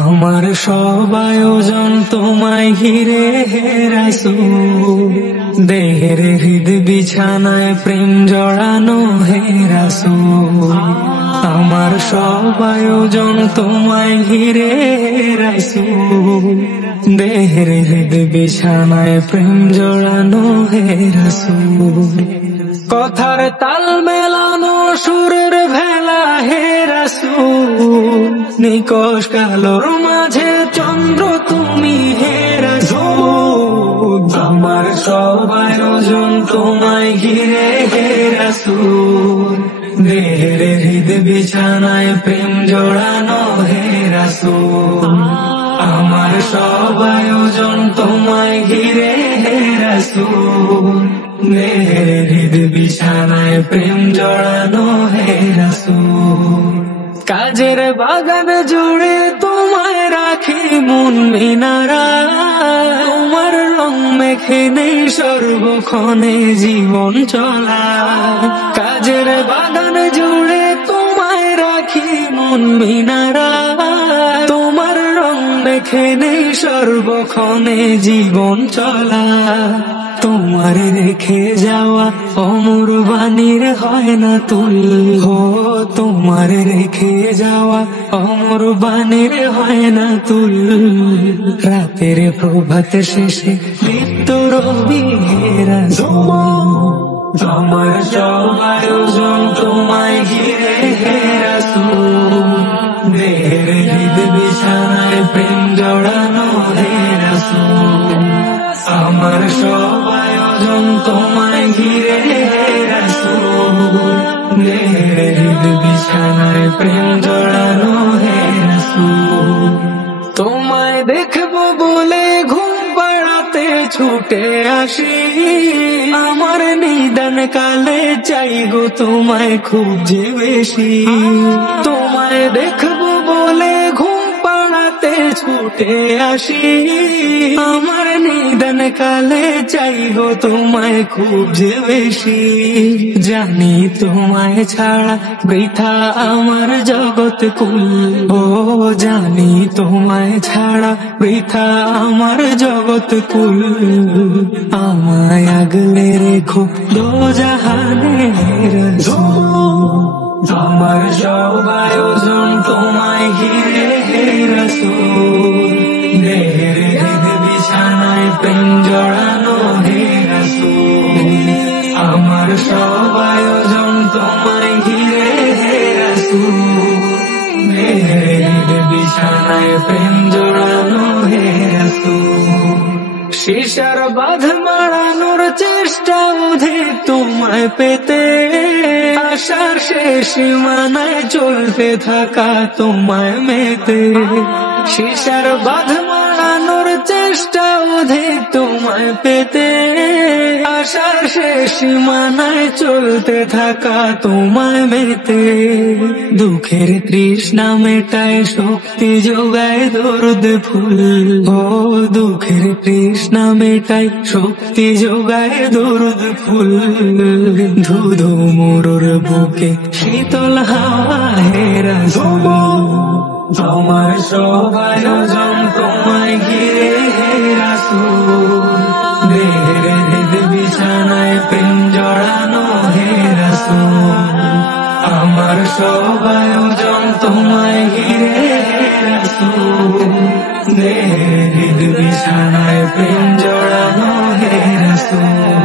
আমার সব আয়োজন তোমায় ঘিরে হে রাসূল, দেহের হৃদ বিছানায় প্রেম জড়ানো হে রাসূল। আমার সব আয়োজন তোমায় ঘিরে হে রাসূল, দেহের হৃদ বিছানায় প্রেম জড়ানো হে রাসূল। কথার তাল মেলানো সুরের ভেলা হে রাসূল, নিকশ কালোর মাঝে চন্দ্র তুমি হে রাসূল। আমার সব আয়োজন তোমায় ঘিরে হে রাসূল, দেহের হৃদ বিছানায় প্রেম জড়ানো হে রাসূল। আমার সব আয়োজন তোমায় ঘিরে হে রাসূল, দেহের হৃদ বিছানায় প্রেম জড়ানো হে রাসূল। কাজের বাগান জুড়ে তোমায় রাখি মন মিনারা, তোমার রং মেখে নেই সর্বক্ষণে জীবন চলা। কাজের বাগান জুড়ে তোমায় রাখি মন মিনারা, তোমার রং মেখে নেই সর্বক্ষণে জীবন চলা। তোমার রেখে যাওয়া অমর বাণীর হয় না তুল, হো তোমার রেখে যাওয়া অমর বাণীর হয় না তুল। রাতের প্রভাত শেষে দীপ্ত রবি হে রাসূল, আমার সব আয়োজন তোমায় ঘিরে হে রাসূল, দেহের হৃদ বিছানায় প্রেম জড়ানো হে রাসূল। আমার সব আয়োজন তোমায় ঘিরে হে রাসূল, দেহের হৃদ বিছানায় প্রেম জড়ানো হে রাসূল। তোমায় দেখবো বলে ঘুম পাড়াতে ছুটে আসি, আমার নিদান কালে চাই গো তোমায় খুব যে বেশি। তোমায় দেখবো বলে ঘুম পাড়াতে ছুটে আসি, আমার নিদান কালে চাই গো তোমায় খুব যে বেশি। জানি তোমায় ছাড়া বৃথা আমার জগৎ কুল, ও জানি তোমায় ছাড়া বৃথা আমার জগৎ কুল। আমায় আগলে রেখো দোজাহানে হে রাসূল, আমার সব আয়োজন তোমায় ঘিরে হে রাসূল, দেহের হৃদ বিছানায় প্রেম জড়ানো হে রাসূল। আমার সব আয়োজন তোমায় ঘিরে হে রাসূল, দেহের হৃদ বিছানায় প্রেম জড়ানো হে রাসূল। শিশার বাঁধ মারানোর চেষ্টা অধিক তোমায় পেতে, আশার শেষ সীমানায় চলতে থাকা তোমায় মেতে। শিশার বাঁধ মারানোর চেষ্টা অধিক তোমায় পেতে, আশার শেষ সীমানায় চলতে থাকা তোমায় মেতে। দুঃখের তৃষ্ণা মেটায় শক্তি যোগায় দরুদ ফুল, ও দুঃখের তৃষ্ণা মেটায় শক্তি যোগায় দরুদ ফুল। ধুধু মোরর বুকে শীতল হাওয়া হে রাসূল, আমার সব আয়োজন তোমায় ঘিরে হে রাসূল, দেহের হৃদ বিছানায় প্রেম জড়ানো হে রাসূল। আমার সব আয়োজন তোমায় ঘিরে হে রাসূল, দেহের হৃদ বিছানায় প্রেম জড়ানো হে রাসূল।